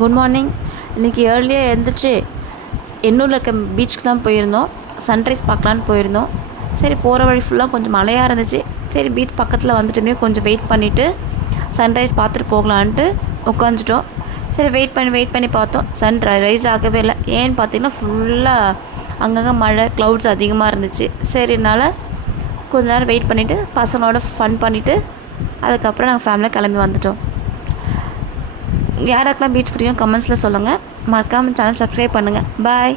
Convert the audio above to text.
Good morning. இன்றைக்கி ஏர்லியாக எழுந்திரிச்சு எண்ணூரில் இருக்க பீச்சுக்கு தான் போயிருந்தோம். சன்ரைஸ் பார்க்கலான்னு போயிருந்தோம். சரி, போகிற வழி ஃபுல்லாக கொஞ்சம் மழையாக இருந்துச்சு. சரி, பீச் பக்கத்தில் வந்துட்டுமே கொஞ்சம் வெயிட் பண்ணிவிட்டு சன்ரைஸ் பார்த்துட்டு போகலான்ட்டு உட்காந்துட்டோம். சரி, வெயிட் பண்ணி பார்த்தோம். சன் ரைஸ் ஆகவே இல்லை. ஏன்னு பார்த்தீங்கன்னா ஃபுல்லாக அங்கங்கே மழை, க்ளவுட்ஸ் அதிகமாக இருந்துச்சு. சரினால கொஞ்ச நேரம் வெயிட் பண்ணிவிட்டு பசங்களோட ஃபன் பண்ணிவிட்டு அதுக்கப்புறம் நாங்கள் ஃபேமிலியாக கிளம்பி வந்துட்டோம். யாராக்கெல்லாம் பீச் பிடிக்கும் கமெண்ட்ஸில் சொல்லுங்கள். மறக்காமல் சேனல் சப்ஸ்கிரைப் பண்ணுங்கள். பாய்.